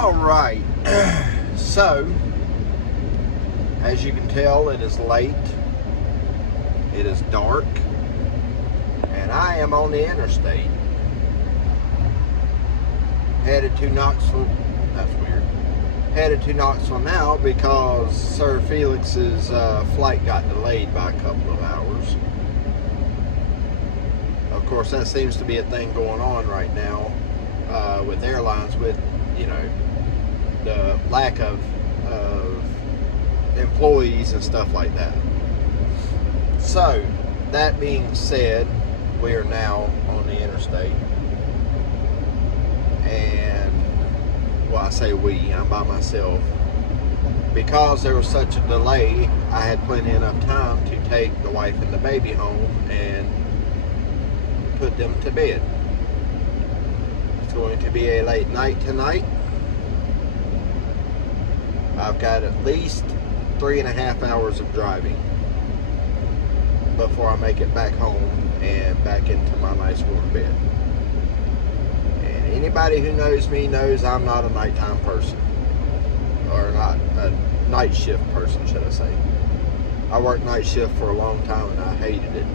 All right. So, as you can tell, it is late. It is dark. And I am on the interstate. Headed to Knoxville. That's weird. Headed to Knoxville now because Sir Felix's flight got delayed by a couple of hours. Of course, that seems to be a thing going on right now with airlines, with, you know, the lack of employees and stuff like that. So, that being said, we are now on the interstate. And, well, I say we, I'm by myself. Because there was such a delay, I had plenty enough time to take the wife and the baby home and put them to bed. It's going to be a late night tonight. I've got at least 3.5 hours of driving before I make it back home and back into my nice warm bed. And anybody who knows me knows I'm not a nighttime person, or not a night shift person, should I say. I worked night shift for a long time and I hated it.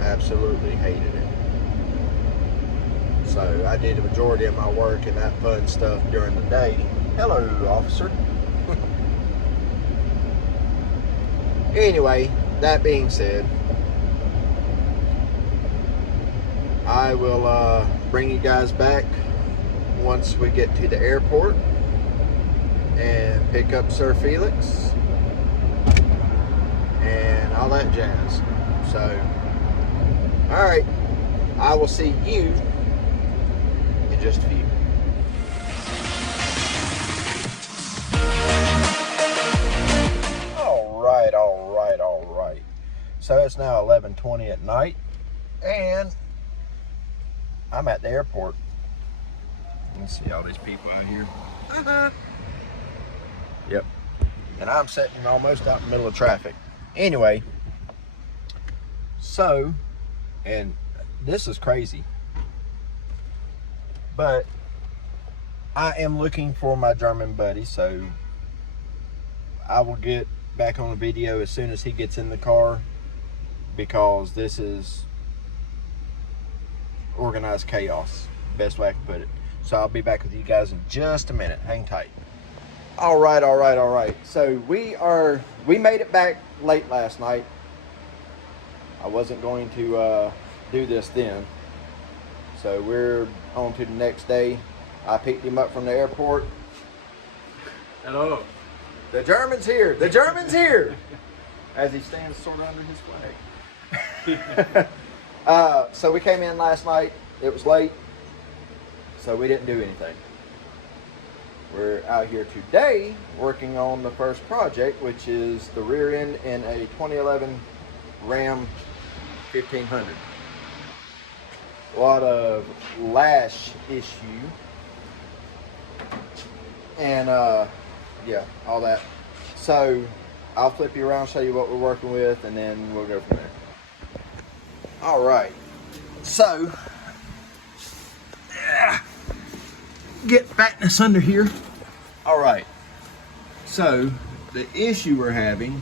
Absolutely hated it. So I did the majority of my work and that fun stuff during the day. Hello, officer. Anyway, that being said, I will bring you guys back once we get to the airport and pick up Sir Felix and all that jazz. So, alright, I will see you in just a few. Alright. So it's now 11:20 at night and I'm at the airport. Let's see all these people out here. Yep. And I'm sitting almost out in the middle of traffic. Anyway, so, and this is crazy, but I am looking for my German buddy, so I will get back on the video as soon as he gets in the car, because this is organized chaos, best way I can put it. So I'll be back with you guys in just a minute. Hang tight. All right. So we made it back late last night. I wasn't going to do this then. So we're on to the next day. I picked him up from the airport. Hello. The German's here. The German's here. As he stands sort of under his flag. So we came in last night. It was late. So we didn't do anything. We're out here today working on the first project, which is the rear end in a 2011 Ram 1500. A lot of lash issue. And yeah, all that. So I'll flip you around, show you what we're working with, and then we'll go from there. All right. So, get fatness under here. All right. So the issue we're having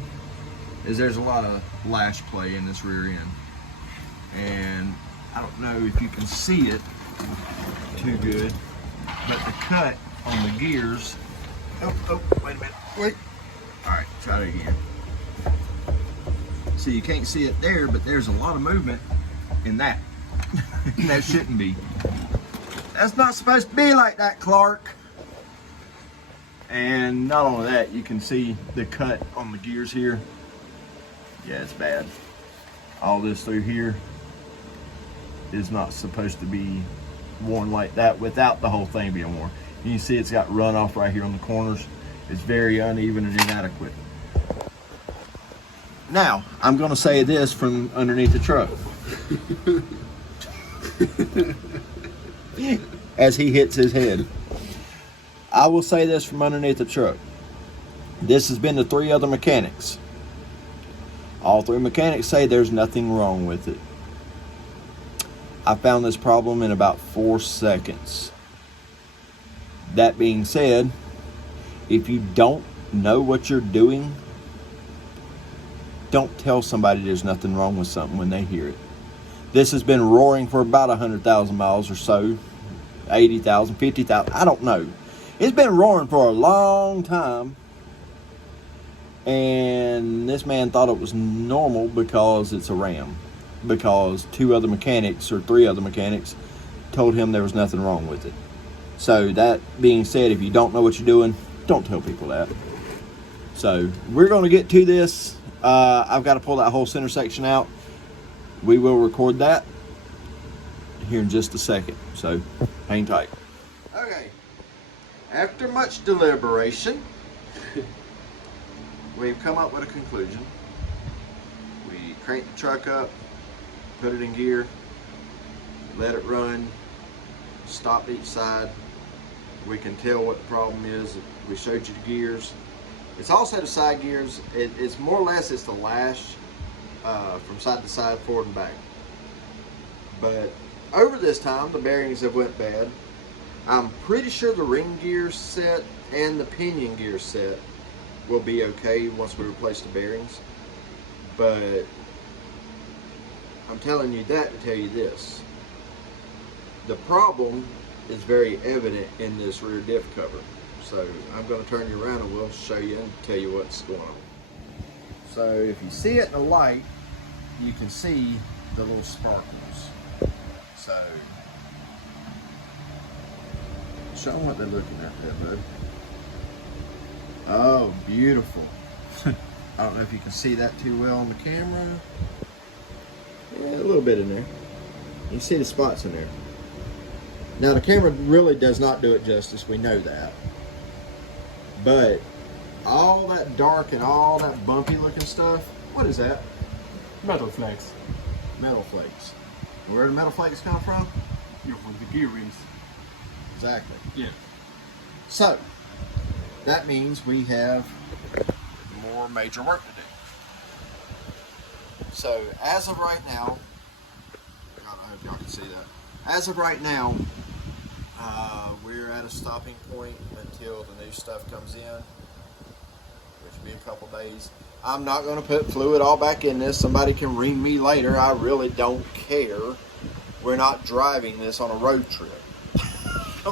is there's a lot of lash play in this rear end, and I don't know if you can see it too good, but the cut on the gears. Oh, wait a minute. Wait. All right, try it again. So you can't see it there, but there's a lot of movement in that. That shouldn't be. That's not supposed to be like that, Clark. And not only that, you can see the cut on the gears here. Yeah, it's bad. All this through here is not supposed to be worn like that without the whole thing being worn. You can see it's got runoff right here on the corners. It's very uneven and inadequate. Now, I'm going to say this from underneath the truck. As he hits his head. I will say this from underneath the truck. This has been to 3 other mechanics. All 3 mechanics say there's nothing wrong with it. I found this problem in about 4 seconds. That being said, if you don't know what you're doing, don't tell somebody there's nothing wrong with something when they hear it. This has been roaring for about 100,000 miles or so. 80,000, 50,000, I don't know. It's been roaring for a long time. And this man thought it was normal because it's a Ram. Because 2 other mechanics or 3 other mechanics told him there was nothing wrong with it. So that being said, if you don't know what you're doing, don't tell people that. So we're going to get to this. I've got to pull that whole center section out. We will record that here in just a second. So hang tight. Okay. After much deliberation, we've come up with a conclusion. We crank the truck up, put it in gear, let it run, stop each side. We can tell what the problem is. We showed you the gears. It's also the side gears. It's more or less it's the lash from side to side, forward and back. But over this time, the bearings have went bad. I'm pretty sure the ring gear set and the pinion gear set will be okay once we replace the bearings. But I'm telling you that to tell you this. The problem is very evident in this rear diff cover. So I'm going to turn you around and we'll show you and tell you what's going on. So if you see it in the light, you can see the little sparkles. So show them what they're looking at there, bud. Oh, beautiful. I don't know if you can see that too well on the camera. Yeah, a little bit in there. You can see the spots in there. Now the camera really does not do it justice, we know that. But all that dark and all that bumpy looking stuff, what is that? Metal flakes. Metal flakes. Where do metal flakes come from? You're from the gear rings. Exactly. Yeah. So, that means we have more major work to do. So, as of right now, I hope y'all can see that. As of right now, we're at a stopping point until the new stuff comes in, which will be a couple days. I'm not going to put fluid all back in this. Somebody can ring me later. I really don't care. We're not driving this on a road trip.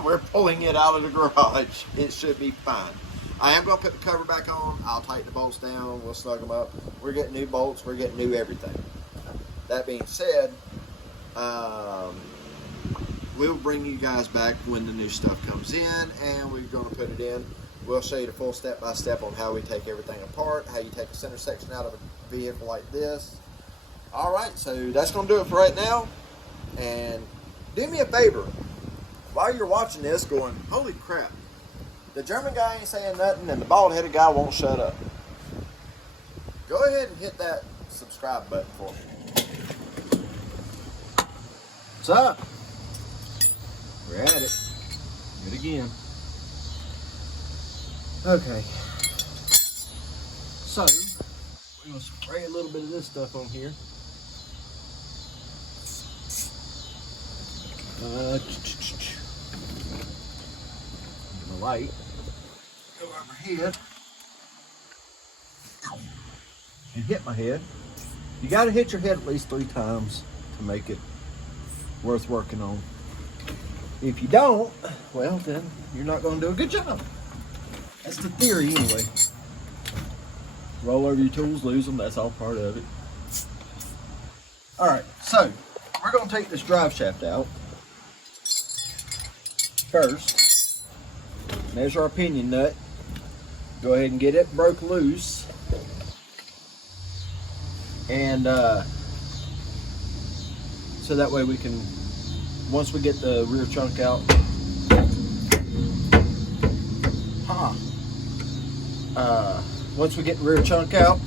We're pulling it out of the garage. It should be fine. I am going to put the cover back on. I'll tighten the bolts down. We'll snug them up. We're getting new bolts. We're getting new everything. That being said, we'll bring you guys back when the new stuff comes in and we're going to put it in. We'll show you the full step-by-step on how we take everything apart, how you take a center section out of a vehicle like this. Alright, so that's going to do it for right now. And do me a favor. While you're watching this going, holy crap, the German guy ain't saying nothing and the bald-headed guy won't shut up. Go ahead and hit that subscribe button for me. What's up? We're at it. Do it again. Okay. So, we're going to spray a little bit of this stuff on here. The light. Go overhead. And hit my head. You got to hit your head at least 3 times to make it worth working on. If you don't, well then you're not going to do a good job. That's the theory anyway. Roll over your tools, lose them, that's all part of it. Alright, so we're going to take this drive shaft out. First, measure our pinion nut. Go ahead and get it broke loose. And so that way we can, once we get the rear chunk out, once we get the rear chunk out,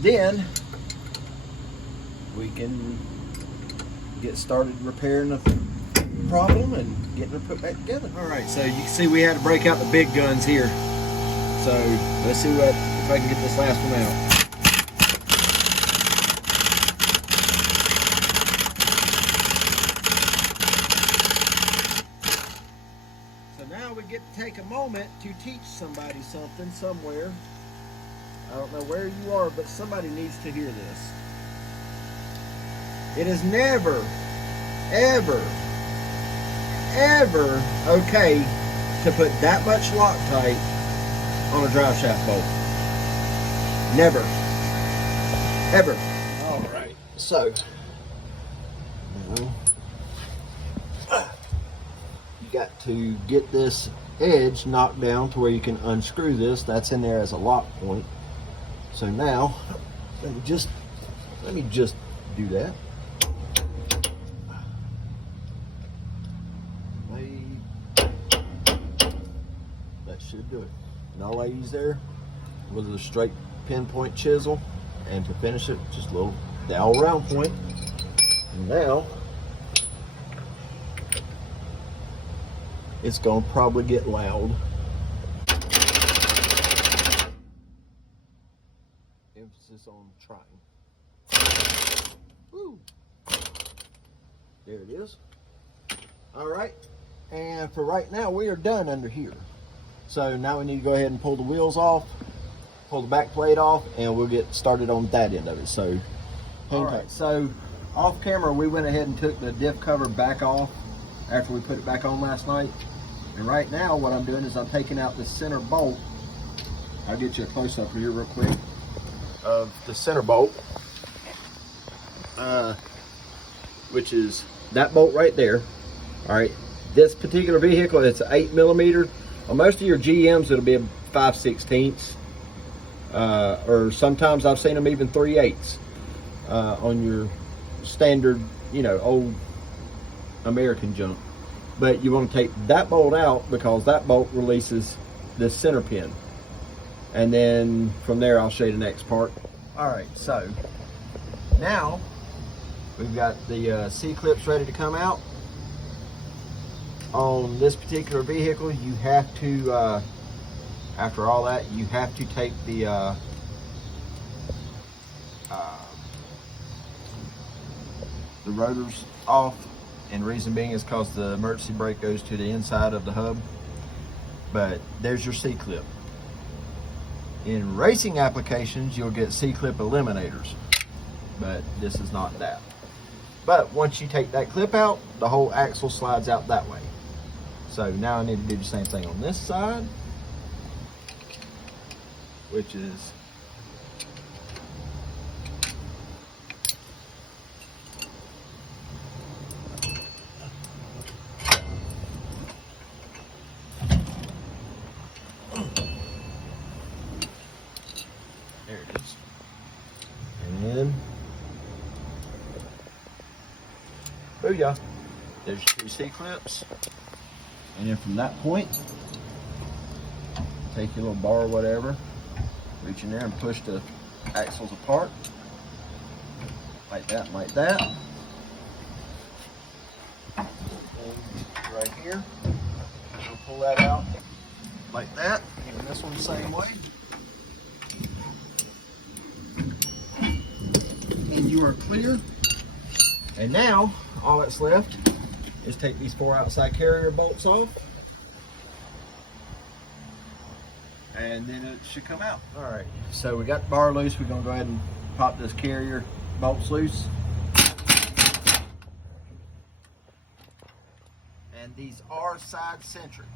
then we can get started repairing the problem and getting it put back together. All right, so you can see we had to break out the big guns here. So let's see if I can get this last one out. So So now we get to take a moment to teach somebody something somewhere. I don't know where you are, but somebody needs to hear this. It is never, ever, ever okay to put that much Loctite on a drive shaft bolt. Never. Ever. All right. So, you got to get this edge knocked down to where you can unscrew this. That's in there as a lock point. So now, let me just do that. That should do it. And all I use there was a straight pinpoint chisel, and to finish it, just a little dowel round point. And now it's gonna probably get loud. Emphasis on trying. Woo. There it is. All right, and for right now we are done under here. So now we need to go ahead and pull the wheels off, pull the back plate off, and we'll get started on that end of it. So hang tight. So off camera, we went ahead and took the diff cover back off after we put it back on last night. And right now what I'm doing is I'm taking out the center bolt. I'll get you a close up here real quick of the center bolt, which is that bolt right there. All right, this particular vehicle, it's 8mm. On most of your GMs, it'll be a 5/16, or sometimes I've seen them even 3/8 on your standard, you know, old American junk. But you want to take that bolt out because that bolt releases this center pin. And then from there, I'll show you the next part. All right, so now we've got the C-clips ready to come out. On this particular vehicle, you have to, after all that, you have to take the rotors off, and reason being is because the emergency brake goes to the inside of the hub. But there's your C-clip. In racing applications, you'll get C-clip eliminators, but this is not that. But once you take that clip out, the whole axle slides out that way. So now I need to do the same thing on this side, which is there it is. And then booyah, there's your two C-clips. And then from that point, take your little bar or whatever, reach in there and push the axles apart. Like that, like that. And right here, we'll pull that out like that. And this one the same way. And you are clear. And now, all that's left is take these 4 outside carrier bolts off, and then it should come out. All right, so we got the bar loose. We're gonna go ahead and pop this carrier bolts loose. And these are side centric.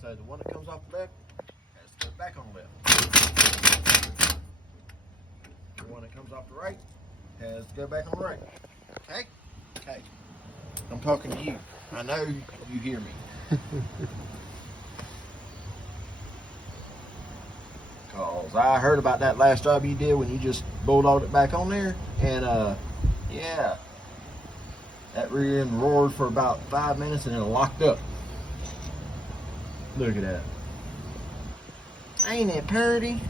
So the one that comes off the left has to go back on the left. The one that comes off the right has to go back on the right. Okay? Okay, I'm talking to you. I know you hear me. Cause I heard about that last job you did when you just bulldogged it back on there, and yeah, that rear end roared for about 5 minutes and then locked up. Look at that. Ain't it pretty?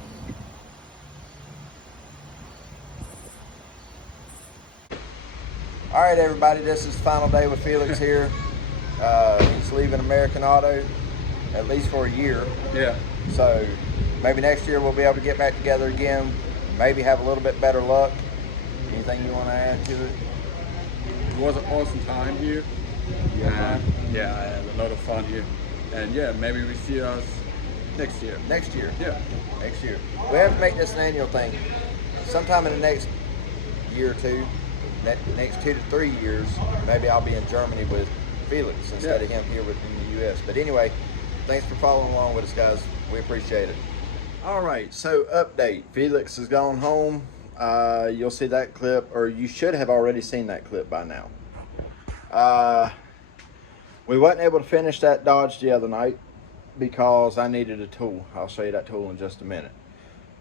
All right, everybody, this is the final day with Felix here. He's leaving American Auto, at least for a year. Yeah. So maybe next year we'll be able to get back together again, maybe have a little bit better luck. Anything you want to add to it? It was an awesome time here. Yeah. yeah, I had a lot of fun here. And yeah, maybe we see us next year. Next year. Yeah. Next year. We have to make this an annual thing. Sometime in the next year or two, next 2 to 3 years, maybe I'll be in Germany with Felix instead of him here in the U.S. But anyway, thanks for following along with us, guys. We appreciate it. All right, so update. Felix has gone home. You'll see that clip, or you should have already seen that clip by now. We wasn't able to finish that Dodge the other night because I needed a tool. I'll show you that tool in just a minute.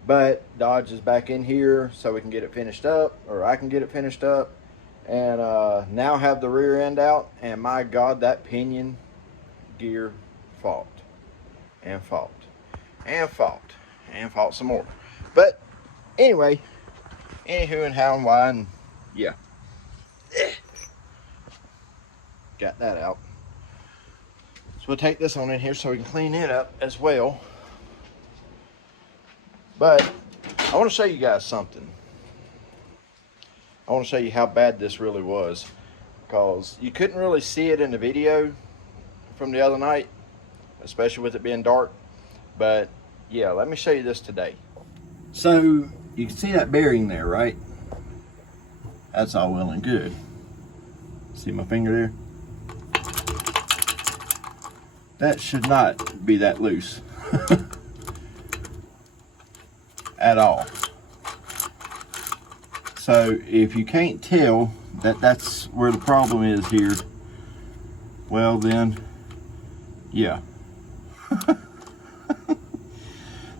But Dodge is back in here so we can get it finished up, or I can get it finished up. And now have the rear end out, and my God, that pinion gear fought and fought and fought and fought some more. But anyway, anywho and how and why, and yeah, got that out. So we'll take this on in here so we can clean it up as well. But I want to show you guys something. I want to show you how bad this really was, because you couldn't really see it in the video from the other night, especially with it being dark. But yeah, let me show you this today. So you can see that bearing there, right? That's all well and good. See my finger there? That should not be that loose at all. So if you can't tell that that's where the problem is here, well then, yeah.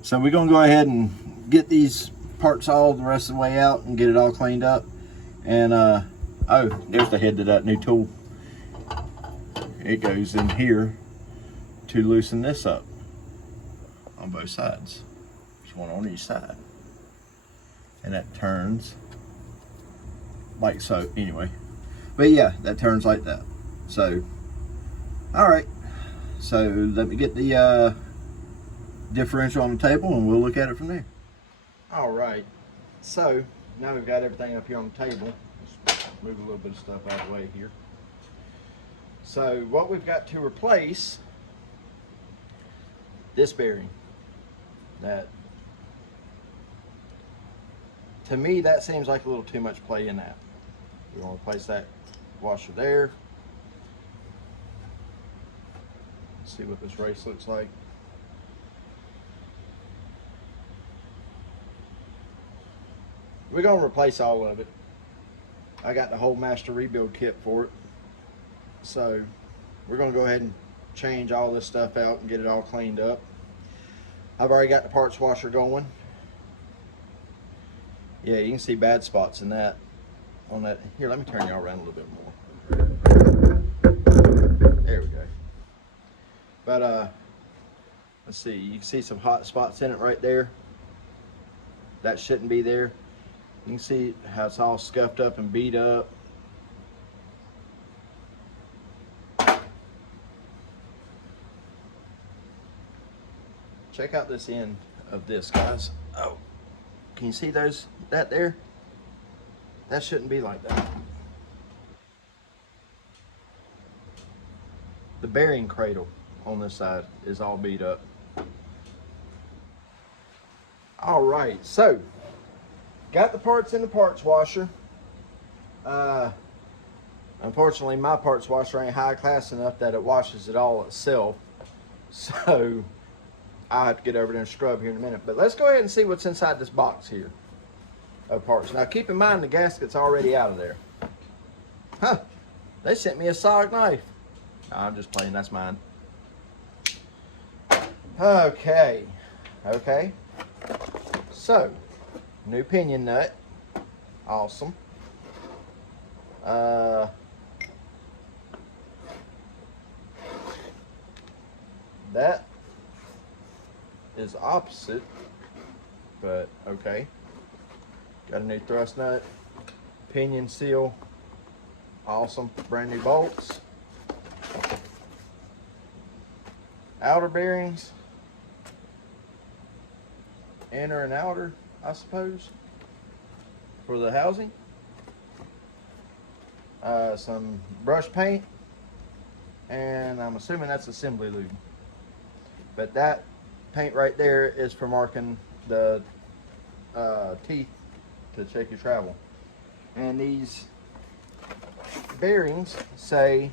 So we're gonna go ahead and get these parts all the rest of the way out and get it all cleaned up. And oh, there's the head to that new tool. It goes in here to loosen this up on both sides. There's one on each side. And that turns like so, anyway. But yeah, that turns like that. So, all right. So let me get the differential on the table and we'll look at it from there. All right. So now we've got everything up here on the table. Let's move a little bit of stuff out of the way here. So what we've got to replace, this bearing. That, to me, that seems like a little too much play in that. We're going to replace that washer there. Let's see what this race looks like. We're going to replace all of it. I got the whole master rebuild kit for it. So we're going to go ahead and change all this stuff out and get it all cleaned up. I've already got the parts washer going. Yeah, you can see bad spots in that. On that. Here, let me turn y'all around a little bit more. There we go. But let's see, you can see some hot spots in it right there. That shouldn't be there. You can see how it's all scuffed up and beat up. Check out this end of this, guys. Oh, can you see that there? That shouldn't be like that. The bearing cradle on this side is all beat up. All right, so got the parts in the parts washer. Unfortunately, my parts washer ain't high class enough that it washes it all itself. So I'll have to get over there and scrub here in a minute. But let's go ahead and see what's inside this box here of parts. Now keep in mind the gasket's already out of there. Huh, they sent me a SOG knife. No, I'm just playing, that's mine. Okay, so new pinion nut, awesome. That is opposite, but okay. Got a new thrust nut, pinion seal, awesome, brand new bolts. Outer bearings, inner and outer, I suppose, for the housing. Some brush paint, and I'm assuming that's assembly lube. But that paint right there is for marking the teeth to check your travel. And these bearings say,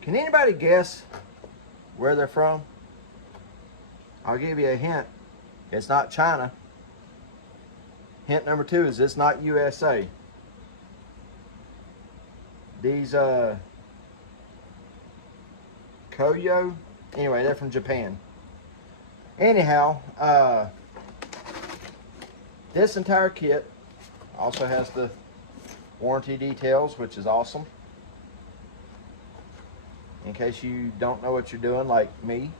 can anybody guess where they're from? I'll give you a hint. It's not China. Hint number 2 is it's not USA. These Koyo, anyway, they're from Japan. Anyhow, this entire kit also has the warranty details, which is awesome. In case you don't know what you're doing, like me,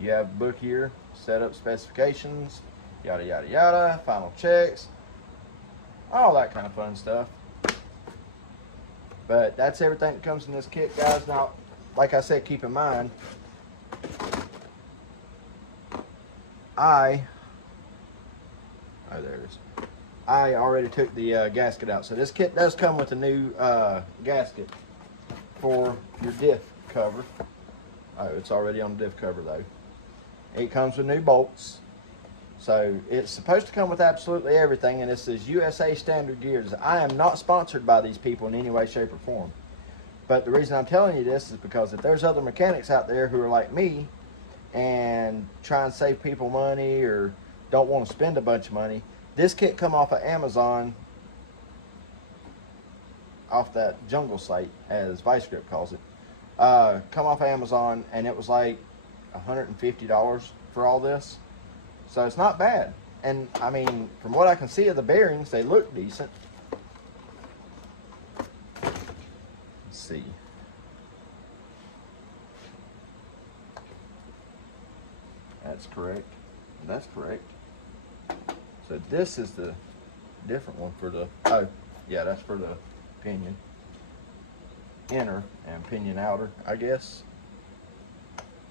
you have a book here, setup specifications, yada yada yada, final checks, all that kind of fun stuff. But that's everything that comes in this kit, guys. Now, like I said, keep in mind, oh, there it is. I already took the gasket out. So this kit does come with a new gasket for your diff cover. Oh, it's already on the diff cover though. It comes with new bolts. So it's supposed to come with absolutely everything, and this is USA Standard Gears. I am not sponsored by these people in any way, shape, or form. But the reason I'm telling you this is because if there's other mechanics out there who are like me and try and save people money or don't want to spend a bunch of money, this kit come off of Amazon, off that jungle site, as Vice Grip calls it. Come off Amazon, and it was like $150 for all this. So it's not bad. And I mean, from what I can see of the bearings, they look decent. Let's see. That's correct. That's correct. So this is the different one for the, oh, yeah, that's for the pinion inner and pinion outer, I guess.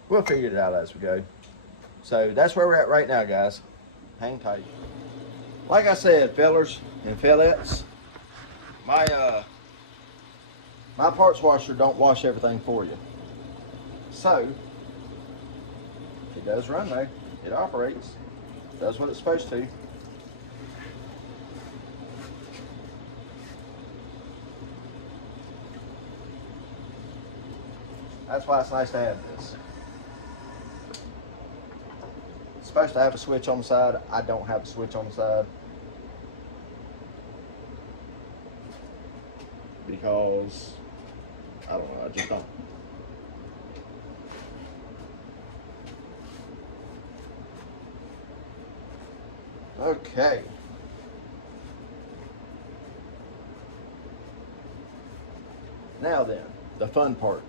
We'll figure it out as we go. So that's where we're at right now, guys. Hang tight. Like I said, fellers and fellettes, my parts washer don't wash everything for you. So it does run though. It operates. Does what it's supposed to. That's why it's nice to have this. It's supposed to have a switch on the side. I don't have a switch on the side because I don't know, I just don't. Okay. Now then, the fun part.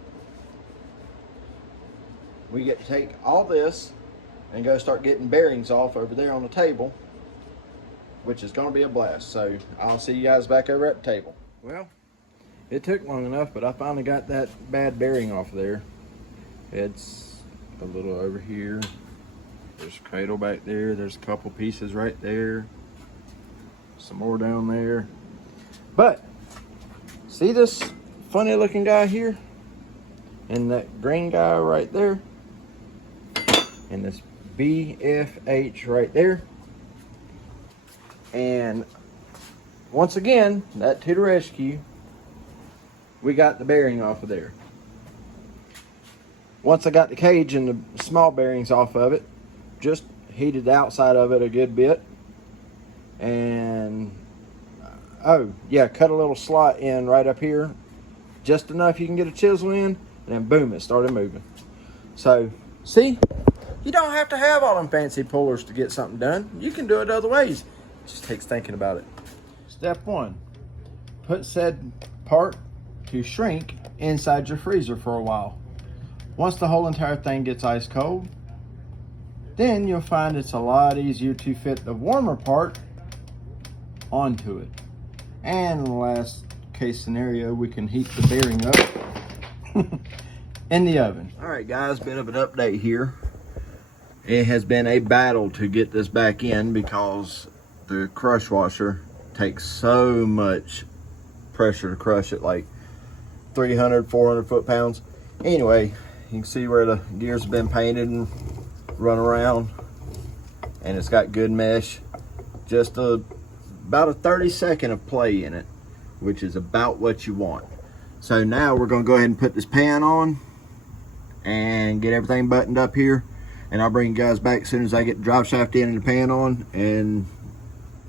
We get to take all this and go start getting bearings off over there on the table, which is going to be a blast. So I'll see you guys back over at the table. Well, it took long enough, but I finally got that bad bearing off there. It's a little over here. There's a cradle back there. There's a couple pieces right there. Some more down there. But see this funny looking guy here? And that green guy right there? And this BFH right there. And once again, that to the rescue, we got the bearing off of there. Once I got the cage and the small bearings off of it, just heated the outside of it a good bit. And, oh yeah, cut a little slot in right up here. Just enough you can get a chisel in, and then boom, it started moving. So, see? You don't have to have all them fancy pullers to get something done. You can do it other ways. It just takes thinking about it. Step 1. Put said part to shrink inside your freezer for a while. Once the whole entire thing gets ice cold, then you'll find it's a lot easier to fit the warmer part onto it. And in the last case scenario, we can heat the bearing up in the oven. All right, guys, bit of an update here. It has been a battle to get this back in because the crush washer takes so much pressure to crush it. Like 300, 400 foot-pounds. Anyway, you can see where the gears have been painted and run around, and it's got good mesh. Just about a 30-second of play in it, which is about what you want. So now we're gonna go ahead and put this pan on and get everything buttoned up here, and I'll bring you guys back as soon as I get the drive shaft in and the pan on, and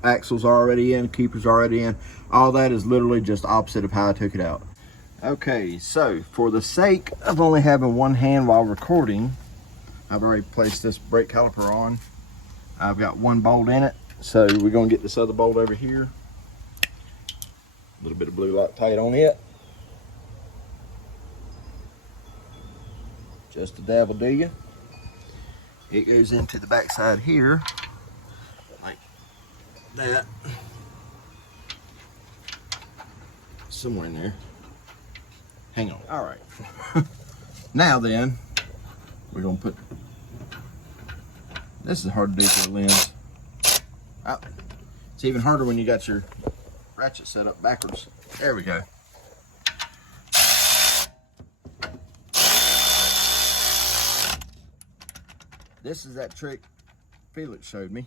axles are already in, keepers are already in. All that is literally just opposite of how I took it out. Okay, so for the sake of only having one hand while recording, I've already placed this brake caliper on. I've got one bolt in it, so we're gonna get this other bolt over here. A little bit of blue Loctite on it. Just a dab will do you. It goes into the back side here, like that. Somewhere in there. Hang on. All right. Now then, we're gonna put. This is hard to do for the lens. Oh, it's even harder when you got your ratchet set up backwards. There we go. This is that trick Felix showed me.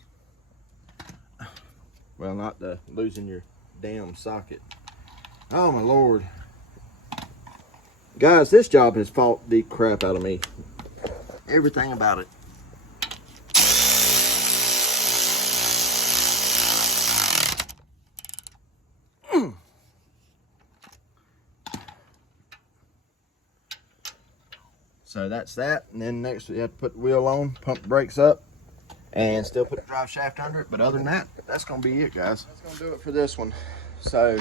Well, not the losing your damn socket. Oh my Lord. Guys, this job has fought the crap out of me. Everything about it. So that's that, and then next we have to put the wheel on, pump the brakes up, and still put the drive shaft under it. But other than that, that's gonna be it, guys. That's gonna do it for this one. So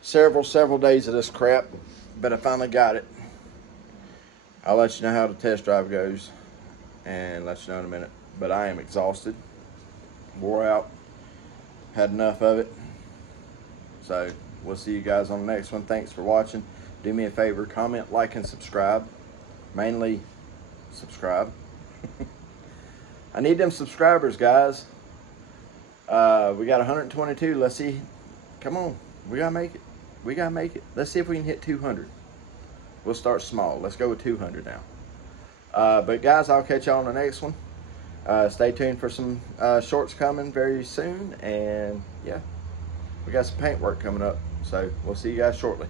several days of this crap, but I finally got it. I'll let you know how the test drive goes and let you know in a minute. But I am exhausted, wore out, had enough of it. So we'll see you guys on the next one. Thanks for watching. Do me a favor, comment, like, and subscribe. Mainly subscribe. I need them subscribers, guys. We got 122. Let's see. Come on. We gotta make it. We gotta make it. Let's see if we can hit 200. We'll start small. Let's go with 200 now. But guys, I'll catch y'all on the next one. Stay tuned for some shorts coming very soon. And yeah, we got some paint work coming up. So we'll see you guys shortly.